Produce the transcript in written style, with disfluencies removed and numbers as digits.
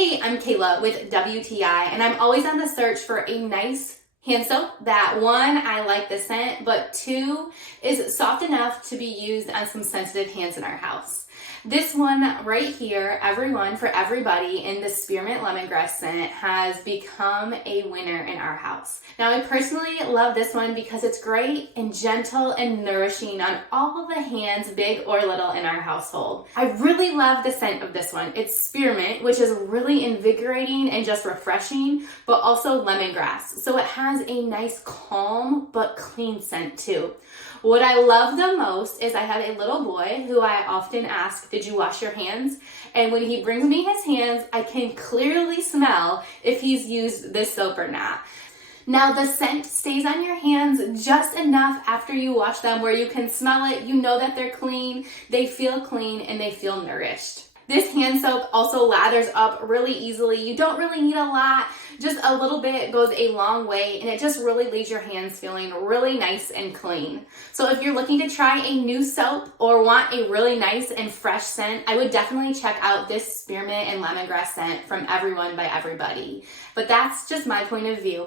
Hey, I'm Kayla with WTI, and I'm always on the search for a nice hand soap that, one, I like the scent, but two, is soft enough to be used on some sensitive hands in our house. This one right here, everyone for everybody in the Spearmint Lemongrass scent has become a winner in our house. Now, I personally love this one because it's great and gentle and nourishing on all of the hands, big or little, in our household. I really love the scent of this one. It's spearmint, which is really invigorating and just refreshing, but also lemongrass. So it has a nice calm but clean scent too. What I love the most is I have a little boy who I often ask, did you wash your hands? And when he brings me his hands, I can clearly smell if he's used this soap or not. Now, the scent stays on your hands just enough after you wash them where you can smell it, you know that they're clean, they feel clean, and they feel nourished. This hand soap also lathers up really easily. You don't really need a lot. Just a little bit goes a long way, and it just really leaves your hands feeling really nice and clean. So if you're looking to try a new soap or want a really nice and fresh scent, I would definitely check out this spearmint and lemongrass scent from Everyone by Everybody. But that's just my point of view.